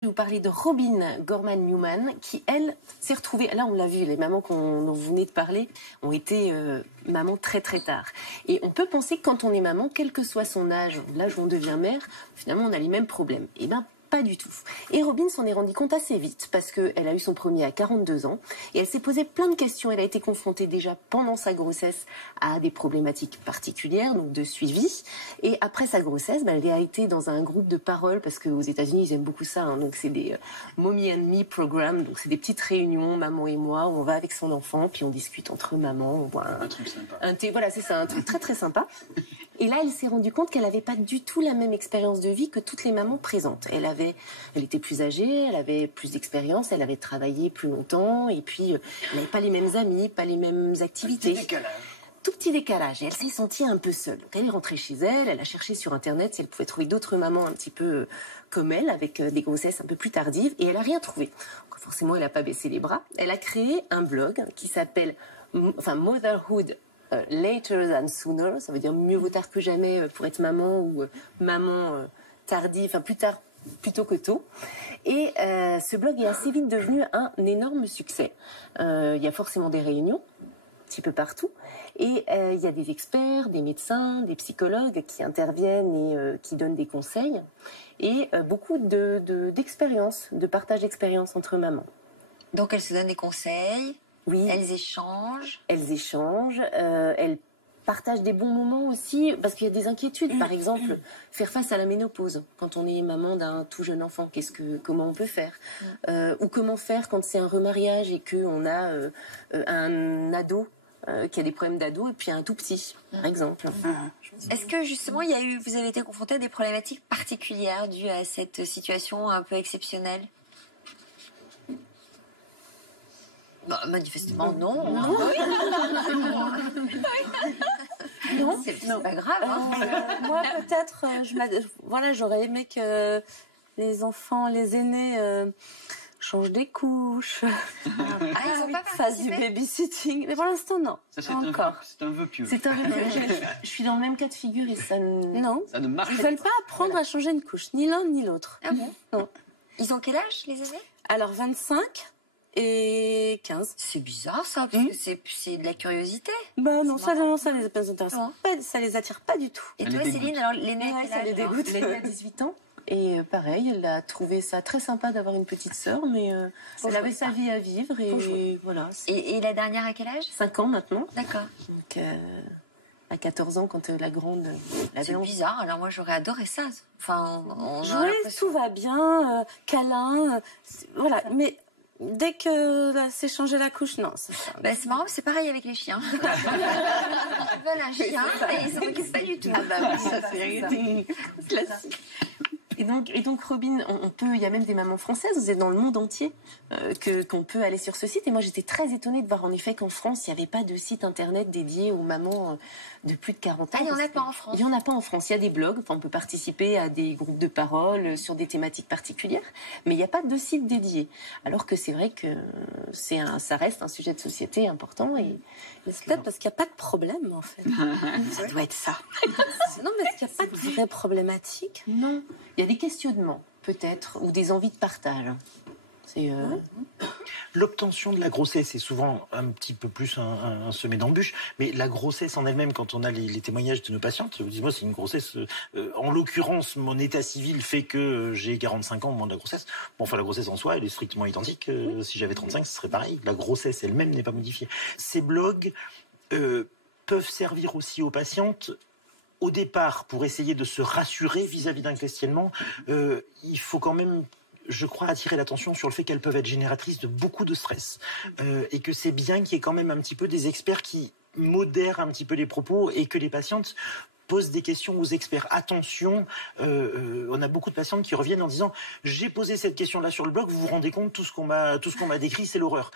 Je vais vous parler de Robin Gorman-Newman qui, elle, s'est retrouvée... Là, on l'a vu, les mamans dont vous venez de parler ont été mamans très très tard. Et on peut penser que quand on est maman, quel que soit son âge, l'âge où on devient mère, finalement, on a les mêmes problèmes. Eh bien, pas du tout. Et Robin s'en est rendu compte assez vite parce qu'elle a eu son premier à 42 ans et elle s'est posé plein de questions. Elle a été confrontée déjà pendant sa grossesse à des problématiques particulières, donc de suivi. Et après sa grossesse, elle a été dans un groupe de parole parce qu'aux États-Unis, ils aiment beaucoup ça. Donc c'est des Mommy and Me Programs. Donc c'est des petites réunions, maman et moi, où on va avec son enfant, puis on discute entre mamans. On voit un truc sympa. Voilà, c'est ça, un truc très très sympa. Et là, elle s'est rendue compte qu'elle n'avait pas du tout la même expérience de vie que toutes les mamans présentes. Elle était plus âgée, elle avait plus d'expérience, elle avait travaillé plus longtemps, et puis elle n'avait pas les mêmes amis, pas les mêmes activités. Tout petit décalage. Et elle s'est sentie un peu seule. Donc elle est rentrée chez elle, elle a cherché sur Internet si elle pouvait trouver d'autres mamans un petit peu comme elle, avec des grossesses un peu plus tardives, et elle n'a rien trouvé. Donc forcément, elle n'a pas baissé les bras. Elle a créé un blog qui s'appelle Motherhood Later Than Sooner, ça veut dire mieux vaut tard que jamais pour être maman, ou maman tardive, enfin plus tard plutôt que tôt. Et ce blog est assez vite devenu un énorme succès. Il y a forcément des réunions, un petit peu partout, et il y a des experts, des médecins, des psychologues qui interviennent et qui donnent des conseils, et beaucoup d'expériences, de partage d'expériences entre mamans. Donc elles se donnent des conseils. Oui. Elles échangent. Elles partagent des bons moments aussi, parce qu'il y a des inquiétudes. Par exemple, faire face à la ménopause. Quand on est maman d'un tout jeune enfant, comment on peut faire ou comment faire quand c'est un remariage et qu'on a un ado qui a des problèmes d'ado et puis un tout petit, par exemple. Est-ce que justement, vous avez été confronté à des problématiques particulières dues à cette situation un peu exceptionnelle? Bah, manifestement, non. Non, c'est pas grave. Hein. Moi, peut-être, j'aurais aimé que les enfants, les aînés, changent des couches, ils ont pas fassent du babysitting. Mais pour l'instant, non. C'est un vœu pieux. C'est un vœu pieux. Je suis dans le même cas de figure et ça non. Ça ne marche Ils veulent pas apprendre à changer une couche, ni l'un ni l'autre. Ah bon? Non. Ils ont quel âge, les aînés? Alors, 25 et 15. C'est bizarre, ça, parce que c'est de la curiosité. Bah non, ça les intéresse pas, ça les attire pas du tout. Et toi, Céline, alors l'aînée, ça les dégoûte. L'aînée a 18 ans. Et pareil, elle a trouvé ça très sympa d'avoir une petite sœur, mais elle avait sa vie à vivre et voilà. Et la dernière à quel âge? 5 ans maintenant. D'accord. Donc à 14 ans quand la grande... C'est bizarre, alors moi j'aurais adoré ça. Enfin, tout va bien, câlin, voilà, mais... Dès que c'est changer la couche, non. C'est marrant, c'est pareil avec les chiens. Ils veulent un chien, mais ils s'en occupent pas du tout. Ah bah oui, ça c'est classique. Et donc Robin, il y a même des mamans françaises, vous êtes dans le monde entier, qu'on peut aller sur ce site. Et moi j'étais très étonnée de voir en effet qu'en France, il n'y avait pas de site internet dédié aux mamans de plus de 40 ans. Ah, il n'y en a pas en France? Il n'y en a pas en France, il y a des blogs, on peut participer à des groupes de parole sur des thématiques particulières, mais il n'y a pas de site dédié. Alors que c'est vrai que ça reste un sujet de société important. C'est peut-être parce qu'il n'y a pas de problème en fait. Ça doit être ça. Non, mais est-ce qu'il n'y a pas de vraie problématique? Non. Il y a des questionnements, peut-être, ou des envies de partage. L'obtention de la grossesse est souvent un petit peu plus un semé d'embûches, mais la grossesse en elle-même, quand on a les témoignages de nos patientes, vous dites, moi c'est une grossesse, en l'occurrence mon état civil fait que j'ai 45 ans au moment de la grossesse. Bon, enfin la grossesse en soi, elle est strictement identique. Si j'avais 35, ce serait pareil. La grossesse elle-même n'est pas modifiée. Ces blogs peuvent servir aussi aux patientes. Au départ, pour essayer de se rassurer vis-à-vis d'un questionnement, il faut quand même, je crois, attirer l'attention sur le fait qu'elles peuvent être génératrices de beaucoup de stress. Et que c'est bien qu'il y ait quand même un petit peu des experts qui modèrent un petit peu les propos et que les patientes posent des questions aux experts. Attention, on a beaucoup de patientes qui reviennent en disant « J'ai posé cette question-là sur le blog, vous vous rendez compte, tout ce qu'on m'a décrit, c'est l'horreur. »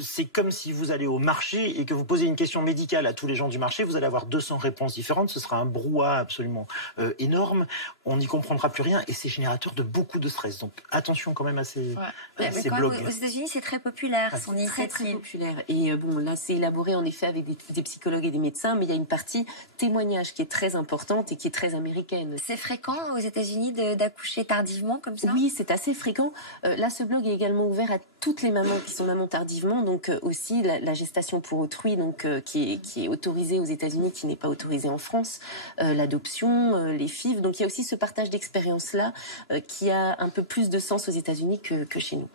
C'est comme si vous allez au marché et que vous posez une question médicale à tous les gens du marché, vous allez avoir 200 réponses différentes, ce sera un brouhaha absolument énorme, on n'y comprendra plus rien et c'est générateur de beaucoup de stress. Donc attention quand même à ces blogs. Aux États-Unis, c'est très populaire, son initiative. Très populaire. Et bon, là, c'est élaboré en effet avec des psychologues et des médecins, mais il y a une partie témoignage qui est très importante et qui est très américaine. C'est fréquent aux États-Unis d'accoucher tardivement comme ça? Oui, c'est assez fréquent. Là, ce blog est également ouvert à toutes les mamans qui sont mamans tardivement, donc aussi la gestation pour autrui, donc qui est autorisée aux États-Unis, qui n'est pas autorisée en France, l'adoption, les FIV. Donc il y a aussi ce partage d'expérience-là qui a un peu plus de sens aux États-Unis que chez nous.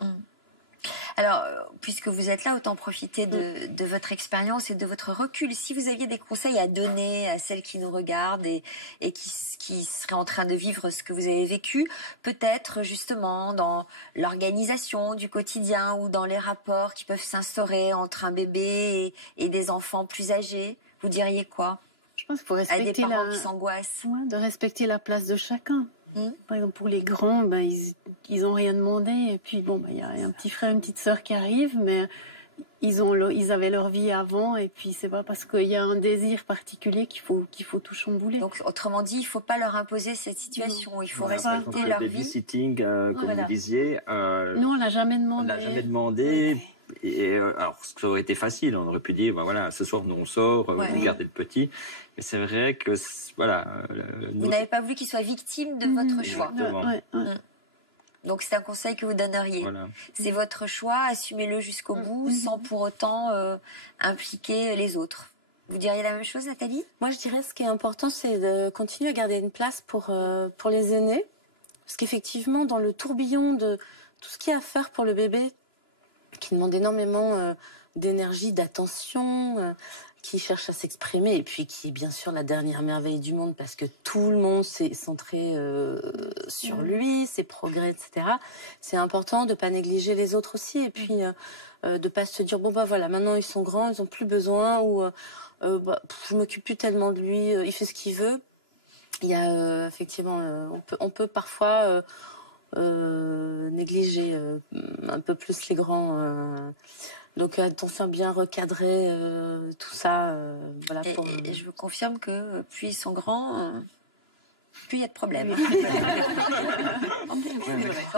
Alors, puisque vous êtes là, autant profiter de votre expérience et de votre recul. Si vous aviez des conseils à donner à celles qui nous regardent et qui seraient en train de vivre ce que vous avez vécu, peut-être justement dans l'organisation du quotidien ou dans les rapports qui peuvent s'instaurer entre un bébé et des enfants plus âgés, vous diriez quoi? Je pense qu'il faut À des respecter parents qui s'angoissent. de respecter la place de chacun. Par exemple, pour les grands, ils ont rien demandé. Et puis, y a un petit frère, une petite sœur qui arrivent, mais ils avaient leur vie avant. Et puis, c'est pas parce qu'il y a un désir particulier qu'il faut tout chambouler. Donc, autrement dit, il ne faut pas leur imposer cette situation. Il faut Voilà, respecter leur vie. Babysitting, comme vous disiez. Nous, on l'a jamais demandé. On l'a jamais demandé. Ouais. Et alors, ça aurait été facile. On aurait pu dire, voilà, ce soir, nous, on sort, vous gardez le petit. Mais c'est vrai que, voilà. Vous n'avez pas voulu qu'il soit victime de votre choix. Exactement. Donc, c'est un conseil que vous donneriez. Voilà. C'est votre choix, assumez-le jusqu'au bout, sans pour autant impliquer les autres. Vous diriez la même chose, Nathalie? Moi, je dirais ce qui est important, c'est de continuer à garder une place pour les aînés. Parce qu'effectivement, dans le tourbillon de tout ce qu'il y a à faire pour le bébé, qui demande énormément d'énergie, d'attention, qui cherche à s'exprimer, et puis qui est bien sûr la dernière merveille du monde, parce que tout le monde s'est centré sur lui, ses progrès, etc. C'est important de ne pas négliger les autres aussi, et puis de ne pas se dire, voilà, maintenant ils sont grands, ils n'ont plus besoin, ou je m'occupe plus tellement de lui, il fait ce qu'il veut. Il y a effectivement, on peut parfois négliger un peu plus les grands. Donc attention à bien recadrer tout ça. Voilà, et je vous confirme que plus ils sont grands, plus il y a de problèmes.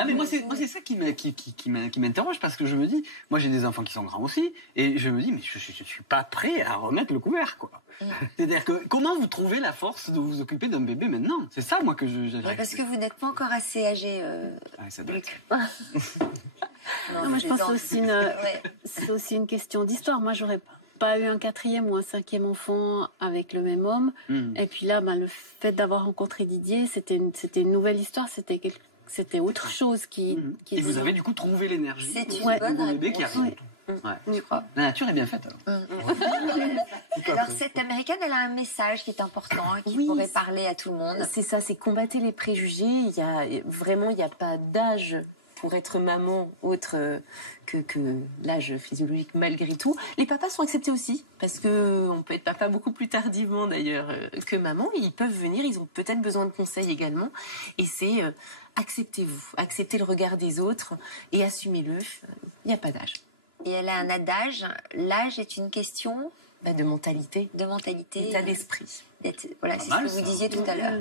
Mais moi c'est ça qui m'interroge, parce que je me dis, moi j'ai des enfants qui sont grands aussi, et je me dis, mais je suis pas prêt à remettre le couvert, quoi. C'est-à-dire que comment vous trouvez la force de vous occuper d'un bébé maintenant? C'est ça, moi, que parce que vous n'êtes pas encore assez âgé, ça doit Luc. Moi, je pense que c'est aussi une question d'histoire. Moi, j'aurais pas eu un 4e ou un 5e enfant avec le même homme. Et puis là, le fait d'avoir rencontré Didier, c'était une nouvelle histoire. C'était autre chose qui Et vous avez du coup trouvé l'énergie. C'est une bonne bébé qui arrive. Je crois. La nature est bien faite, alors. Alors, cette américaine, elle a un message qui est important et qui pourrait parler à tout le monde. C'est ça, c'est combattre les préjugés. Il y a pas d'âge pour être maman autre que l'âge physiologique malgré tout. Les papas sont acceptés aussi, parce qu'on peut être papa beaucoup plus tardivement d'ailleurs que maman. Et ils peuvent venir, ils ont peut-être besoin de conseils également. Et c'est acceptez-vous, acceptez le regard des autres et assumez-le. Il n'y a pas d'âge. Et elle a un adage, l'âge est une question de mentalité. De mentalité. D'état d'esprit. Voilà, c'est ce que vous disiez tout à l'heure.